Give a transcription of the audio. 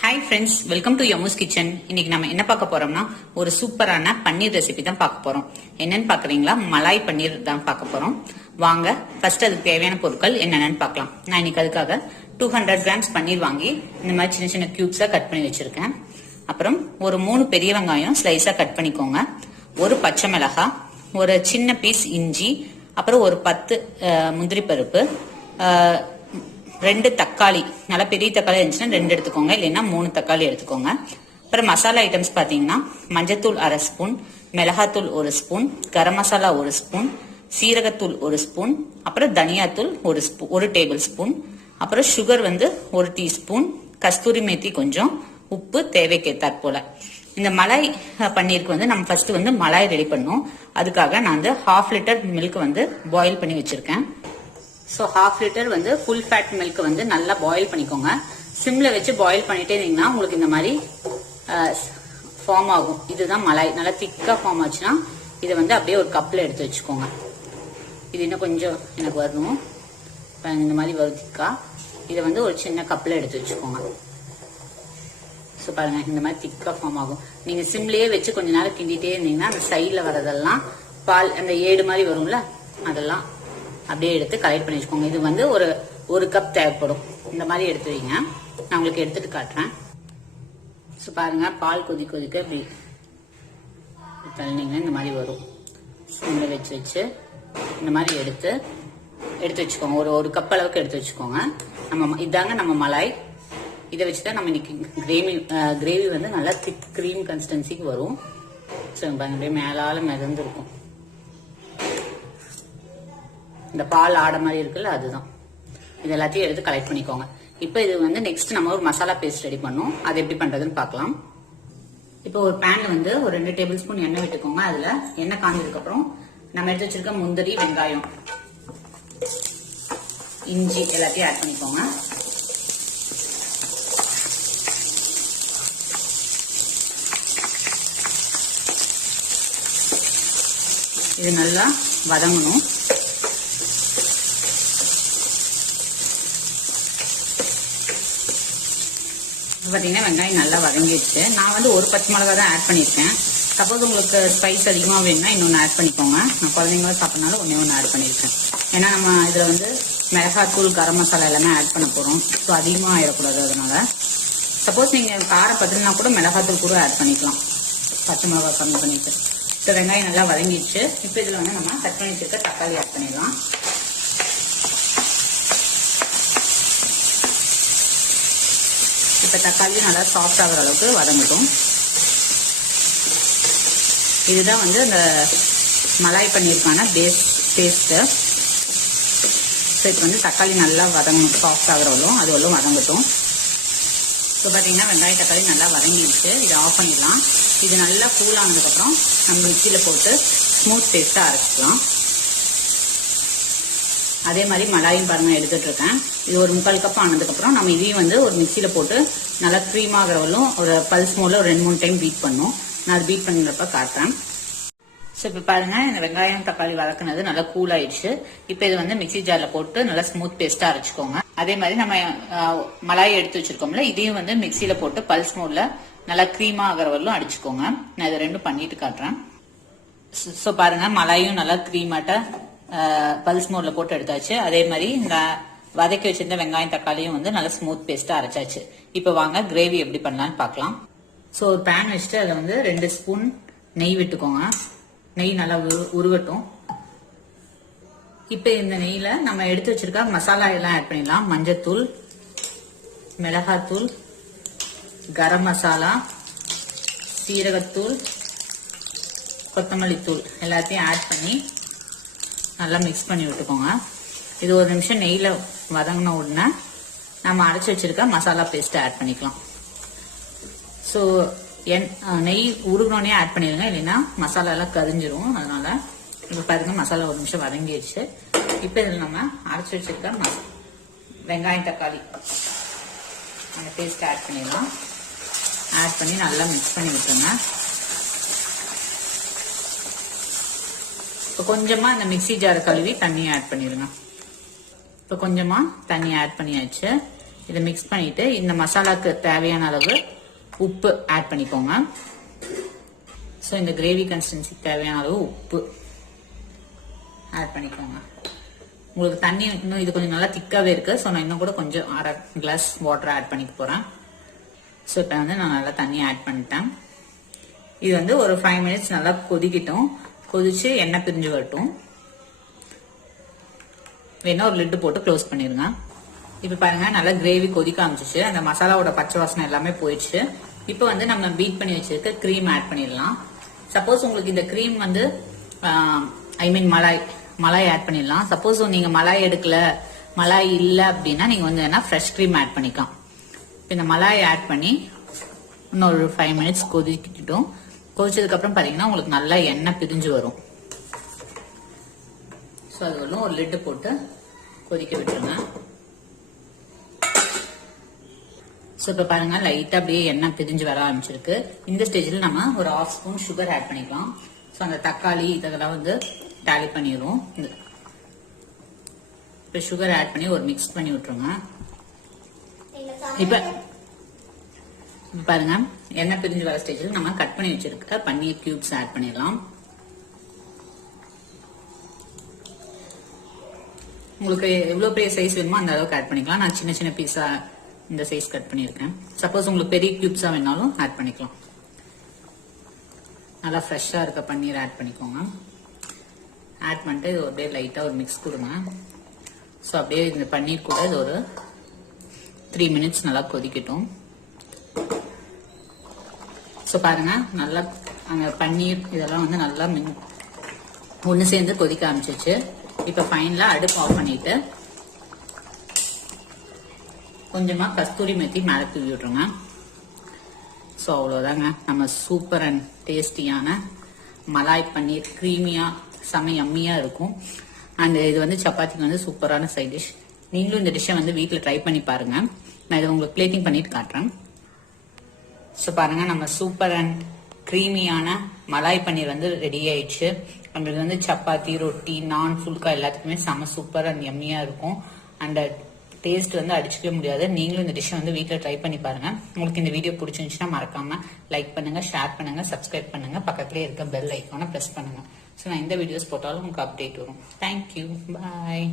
Hi friends, welcome to யமுஸ் kitchen. இன்னைக்கு நம்ம என்ன பார்க்க போறோம்னா ஒரு சூப்பரான பன்னீர் ரெசிபி தான் பார்க்க போறோம். என்னன்னு பாக்குறீங்களா? மலாய் பன்னீர் தான் பார்க்க போறோம். வாங்க ஃபர்ஸ்ட் அதுக்கு தேவையான பொருட்கள் என்னென்னு பார்க்கலாம். நான் இன்னைக்கு அதுக்காக 200 கிராம்ஸ் பன்னீர் வாங்கி இந்த மாதிரி சின்ன சின்ன கியூப்ஸா கட் பண்ணி வச்சிருக்கேன். அப்புறம் ஒரு 3 பெரிய வெங்காயம் ஸ்லைஸா கட் பண்ணிக்கோங்க. ஒரு பச்சை மிளகாய், ஒரு சின்ன பீஸ் இஞ்சி, அப்புறம் ஒரு 10 முந்திரி பருப்பு, 2 தக்காளி, நல்ல பெரிய தக்காளி இருந்துச்சுன்னா 2 எடுத்துக்கோங்க, இல்லைன்னா 3 தக்காளி எடுத்துக்கோங்க. அப்புறம் மசாலா ஐட்டம்ஸ் பாத்தீங்கன்னா மஞ்சத்தூள் 1/2 ஸ்பூன், மிளகாத்தூள் 1 ஸ்பூன், கரம் மசாலா 1 ஸ்பூன், சீரகத்தூள் 1 ஸ்பூன், அப்புறம் தனியாத்தூள் 1 டேபிள் ஸ்பூன், அப்புறம் சுகர் 1 டீஸ்பூன், கஸ்தூரி மேத்தி கொஞ்சம், உப்பு தேவைக்கேத்தாற் போல. இந்த மலாய் பன்னீருக்கு நம்ம ஃபர்ஸ்ட் மலாய் ரெடி பண்ணோம். அதுக்காக நான் 1/2 லிட்டர் மில்க் பாயில் பண்ணி வச்சிருக்கேன். So 1/2 litre full fat milk நல்லா பாயில் பண்ணிக்கோங்க. சிம்ல வச்சு பாயில் பண்ணிட்டே இருந்தீங்கன்னா உங்களுக்கு இந்த மாதிரி ஃபார்ம் ஆகும். இதுதான் மலாய். நல்லா திக்கா ஃபார்ம் ஆச்சுன்னா இதை அப்படியே ஒரு கப்ல எடுத்து வச்சுக்கோங்க. இது இன்னும் கொஞ்சம் எனக்கு வரணும். இந்த மாதிரி வரும் திக்கா. இதை ஒரு சின்ன கப்ல எடுத்து வச்சுக்கோங்க. ஸோ பாருங்க, இந்த மாதிரி திக்கா ஃபார்ம் ஆகும். நீங்க சிம்லயே வச்சு கொஞ்ச நேரம் கிண்டிட்டே இருந்தீங்கன்னா அந்த சைட்ல வரதெல்லாம் பால், அந்த ஏடு மாதிரி வரும்ல, அதெல்லாம் அப்படியே எடுத்து கலெக்ட் பண்ணி வச்சுக்கோங்க. இது ஒரு கப் தேவைப்படும். இந்த மாதிரி எடுத்து வைங்க. நான் உங்களுக்கு எடுத்துட்டு காட்டுறேன். ஸோ பாருங்க, பால் கொதிக்க இப்படி தள்ளினீங்கன்னா இந்த மாதிரி வரும். சிம்ல வச்சு வச்சு இந்த மாதிரி எடுத்து வச்சுக்கோங்க. ஒரு கப் அளவுக்கு எடுத்து வச்சுக்கோங்க. இதாங்க நம்ம மலாய். இதை வச்சுதான் நம்ம இன்னைக்கு கிரேவி நல்லா திக் கிரீம் கன்சிஸ்டன்சிக்கு வரும். ஸோ அப்படியே மேலால மிதந்து இருக்கும். இந்த பால் ஆட மாதிரி இருக்குல்ல, அதுதான். இது எல்லாத்தையும் எடுத்து கலெக்ட் பண்ணிக்கோங்க. இப்போ இது நெக்ஸ்ட் நம்ம ஒரு மசாலா பேஸ்ட் ரெடி பண்ணோம். அது எப்படி பண்றதுன்னு பார்க்கலாம். இப்போ ஒரு பேன்ல ஒரு 2 டேபிள் ஸ்பூன் எண்ணெய் விட்டுக்கோங்க. அதுல எண்ணெய் காஞ்சதுக்கு அப்புறம் நம்ம எடுத்து வச்சிருக்க முந்திரி, வெங்காயம், இஞ்சி எல்லாத்தையும் ஆட் பண்ணிக்கோங்க. இது நல்லா வதங்கணும். பாத்தீங்கன்னா வெங்காயம் நல்லா வதங்கிடுச்சு. நான் ஒரு பச்சை மிளகா தான் ஆட் பண்ணிருக்கேன். சப்போஸ் உங்களுக்கு ஸ்பைஸ் அதிகமா வேணும்னா இன்னொன்னு ஆட் பண்ணிக்கோங்க. நான் குழந்தைங்களும் சாப்பிடனால ஒண்ணு ஆட் பண்ணிருக்கேன். ஏன்னா நம்ம இதுல மிளகாத்தூள், கரம் மசாலா எல்லாமே ஆட் பண்ண போறோம். ஸோ அதிகமா ஆயிடக்கூடாது. அதனால சப்போஸ் நீங்க காரம் பத்தலனா கூட மிளகாத்தூள் கூட ஆட் பண்ணிக்கலாம். பச்சை மிளகா கம்மி பண்ணிட்டு. இப்போ வெங்காயம் நல்லா வதங்கிடுச்சு. இப்போ இதுல நம்ம கட் பண்ணி வச்சிருக்க தக்காளி ஆட் பண்ணிடலாம். இப்ப தக்காளி நல்லா சாஃப்ட் ஆகிற அளவுக்கு வதங்கட்டும். இதுதான் அந்த மலாய் பன்னீருக்கான பேஸ்ட். இப்போ தக்காளி நல்லா வதங்கணும். சாஃப்ட் ஆகிறவளும் அது வதங்கட்டும். இப்போ பாத்தீங்கன்னா வெங்காயம் தக்காளி நல்லா வதங்கிடுச்சு. இதை ஆஃப் பண்ணிடலாம். இது நல்லா கூல் ஆனதுக்கு அப்புறம் நம்ம மிக்சியில போட்டு ஸ்மூத் பேஸ்டா அரைச்சிக்கலாம். அதே மாதிரி மலாயும் பாருங்க எடுத்துட்டு இருக்கேன். இது ஒரு 3/4 கப் ஆனதுக்கு அப்புறம் நம்ம இதையும் ஒரு மிக்சியில போட்டு நல்லா க்ரீம் ஆகிறவளும் ஒரு பல்ஸ் மோட்ல ஒரு 2-3 டைம் பீட் பண்ணும். நான் அது பீட் பண்ணுறப்ப காட்டுறேன். ஸோ இப்போ பாருங்க, இந்த வெங்காயம் தக்காளி வதக்குனது நல்லா கூல் ஆயிடுச்சு. இப்போ இது மிக்சி ஜார்ல போட்டு நல்லா ஸ்மூத் பேஸ்டா அரைச்சிக்கோங்க. அதே மாதிரி நம்ம மலாய் எடுத்து வச்சிருக்கோம்ல, இதையும் மிக்சியில போட்டு பல்ஸ் மோட்ல நல்லா க்ரீமா ஆகிறவளும் அடிச்சுக்கோங்க. நான் இதை 2 பண்ணிட்டு காட்டுறேன். ஸோ பாருங்க, மலாயும் நல்லா க்ரீமாட்ட பல்ஸ் மோட்ல போட்டு எடுத்தாச்சு. அதே மாதிரி இந்த வதக்கி வச்சிருந்த வெங்காயம் தக்காளியும் நல்லா ஸ்மூத் பேஸ்டா அரைச்சாச்சு. இப்ப வாங்க கிரேவி எப்படி பண்ணலாம்னு பார்க்கலாம். ஸோ ஒரு பேன் வச்சுட்டு அதுல 2 ஸ்பூன் நெய் விட்டுக்கோங்க. நெய் நல்லா உருவட்டும். இப்ப இந்த நெய்ல நம்ம எடுத்து வச்சிருக்க மசாலா எல்லாம் ஆட் பண்ணிடலாம். மஞ்சத்தூள், மிளகாத்தூள், கரம் மசாலா, சீரகத்தூள், கொத்தமல்லி தூள் எல்லாத்தையும் ஆட் பண்ணி நல்லா மிக்ஸ் பண்ணி விட்டுக்கோங்க. இது ஒரு நிமிஷம் நெய்ல வதங்கின உடனே நம்ம அரைச்சு வச்சிருக்க மசாலா பேஸ்ட் ஆட் பண்ணிக்கலாம். ஸோ நெய் உருகனோடனே ஆட் பண்ணிடுங்க, இல்லைன்னா மசாலா எல்லாம் கரிஞ்சிரும். அதனால இப்ப பாருங்க, மசாலா ஒரு நிமிஷம் வதங்கிடுச்சு. இப்ப இதுல நம்ம அரைச்சு வச்சிருக்க வெங்காயம் தக்காளி அந்த பேஸ்ட் ஆட் பண்ணிடலாம். ஆட் பண்ணி நல்லா மிக்ஸ் பண்ணி விட்டுருங்க. இப்போ கொஞ்சமா இந்த மிக்சி ஜார் கழுவி தண்ணி ஆட் பண்ணிடுங்க. இப்போ கொஞ்சமா தண்ணி ஆட் பண்ணியாச்சு. இதை மிக்ஸ் பண்ணிட்டு இந்த மசாலாக்கு தேவையான அளவு உப்பு ஆட் பண்ணிக்கோங்க. ஸோ இந்த கிரேவி கன்சிஸ்டன்சிக்கு தேவையான அளவு உப்பு ஆட் பண்ணிக்கோங்க. உங்களுக்கு தண்ணி இன்னும் இது கொஞ்சம் நல்லா திக்காவே இருக்கு. ஸோ நான் இன்னும் கூட கொஞ்சம் 1/2 கிளாஸ் வாட்டர் ஆட் பண்ணிக்க போறேன். ஸோ இப்போ வந்து நான் நல்லா தண்ணி ஆட் பண்ணிட்டேன். இது வந்து ஒரு 5 மினிட்ஸ் நல்லா கொதிக்கட்டும். கொதிச்சு எண்ணெய் பிரிஞ்சு வரட்டும். வேணா ஒரு லிட்டு போட்டு க்ளோஸ் பண்ணிருங்க. இப்ப பாருங்க நல்லா கிரேவி கொதிக்க ஆரம்பிச்சிச்சு. அந்த மசாலாவோட பச்சை வாசனை எல்லாமே போயிடுச்சு. இப்போ வந்து நம்ம பீட் பண்ணி வச்சிருக்க கிரீம் ஆட் பண்ணிடலாம். சப்போஸ் உங்களுக்கு இந்த கிரீம் வந்து ஐ மீன் மலாய் ஆட் பண்ணிடலாம். சப்போஸ் நீங்க மலாய் எடுக்கல, மலாய் இல்ல அப்படின்னா நீங்க வந்து என்ன ஃப்ரெஷ் கிரீம் ஆட் பண்ணிக்கலாம். இந்த மலாய் ஆட் பண்ணி இன்னொரு 5 மினிட்ஸ் கொதிக்கிட்டோம். கொதிச்சதுக்கு அப்புறம் பாத்தீங்கன்னா உங்களுக்கு நல்லா எண்ணெய் பிரிஞ்சு வரும். ஸோ அது வரலும் ஒரு லிட்டு போட்டு கொதிக்க விட்டுருங்க. ஸோ இப்போ பாருங்க லைட்டா அப்படியே எண்ணெய் பிரிஞ்சு வர ஆரம்பிச்சிருக்கு. இந்த ஸ்டேஜில் நம்ம ஒரு 1/2 ஸ்பூன் சுகர் ஆட் பண்ணிக்கலாம். ஸோ அந்த தக்காளி இதெல்லாம் வந்து டேலி பண்ணிடும். இப்போ சுகர் ஆட் பண்ணி ஒரு மிக்ஸ் பண்ணி விட்டுருங்க. இப்போ பாருங்க எண்ணெய் பிரிஞ்சு வர ஸ்டேஜில் நம்ம கட் பண்ணி வச்சிருக்க பன்னீர் கியூப்ஸ் ஆட் பண்ணிடலாம். உங்களுக்கு எவ்வளவு பெரிய சைஸ் வேணுமோ அந்த அளவுக்கு ஆட் பண்ணிக்கலாம். நான் சின்ன சின்ன பீஸா இந்த சைஸ் கட் பண்ணியிருக்கேன். சப்போஸ் உங்களுக்கு பெரிய கியூப்ஸா வேணாலும் ஆட் பண்ணிக்கலாம். நல்லா ஃப்ரெஷ்ஷா இருக்க பன்னீர் ஆட் பண்ணிக்கோங்க. ஆட் பண்ணிட்டு இது அப்படியே லைட்டா ஒரு மிக்ஸ் கொடுங்க. ஸோ அப்படியே இந்த பன்னீர் கூட இது ஒரு 3 மினிட்ஸ் நல்லா கொதிக்கட்டும். ஸோ பாருங்க நல்லா அந்த பன்னீர் இதெல்லாம் வந்து நல்லா ஒன்று சேர்ந்து கொதிக்க ஆரம்பிச்சிச்சு. இப்ப ஃபைனலா அடுப்பு ஆஃப் பண்ணிட்டு கொஞ்சமா கஸ்தூரி மெத்தி மேல தூவி விட்டுருங்க. ஸோ அவ்வளோதாங்க நம்ம சூப்பர் அண்ட் டேஸ்டியான மலாய் பன்னீர் கிரீமியா செம்ம யம்மியா இருக்கும். அண்ட் இது வந்து சப்பாத்திக்கு வந்து சூப்பரான சைட் டிஷ். நீங்களும் இந்த டிஷ்ஷை வந்து வீட்டில் ட்ரை பண்ணி பாருங்க. நான் இதை உங்களுக்கு பிளேட்டிங் பண்ணிட்டு காட்டுறேன். ஸோ பாருங்க நம்ம சூப்பர் அண்ட் கிரீமியான மலாய் பன்னீர் வந்து ரெடி ஆயிடுச்சு. நம்மளுக்கு வந்து சப்பாத்தி, ரொட்டி, நான், ஃபுல்கா எல்லாத்துக்குமே செம சூப்பர் அண்ட் எம்மியா இருக்கும். அண்ட் டேஸ்ட் வந்து அடிச்சுக்கவே முடியாது. நீங்களும் இந்த டிஷ்ஷை வந்து வீட்டில் ட்ரை பண்ணி பாருங்க. உங்களுக்கு இந்த வீடியோ பிடிச்சிருந்துச்சுன்னா மறக்காம லைக் பண்ணுங்க, ஷேர் பண்ணுங்க, சப்ஸ்கிரைப் பண்ணுங்க, பக்கத்துலேயே இருக்க பெல் ஐக்கானை ப்ரெஸ் பண்ணுங்க. ஸோ நான் இந்த வீடியோஸ் போட்டாலும் உங்களுக்கு அப்டேட் வரும். தேங்க்யூ, பாய்.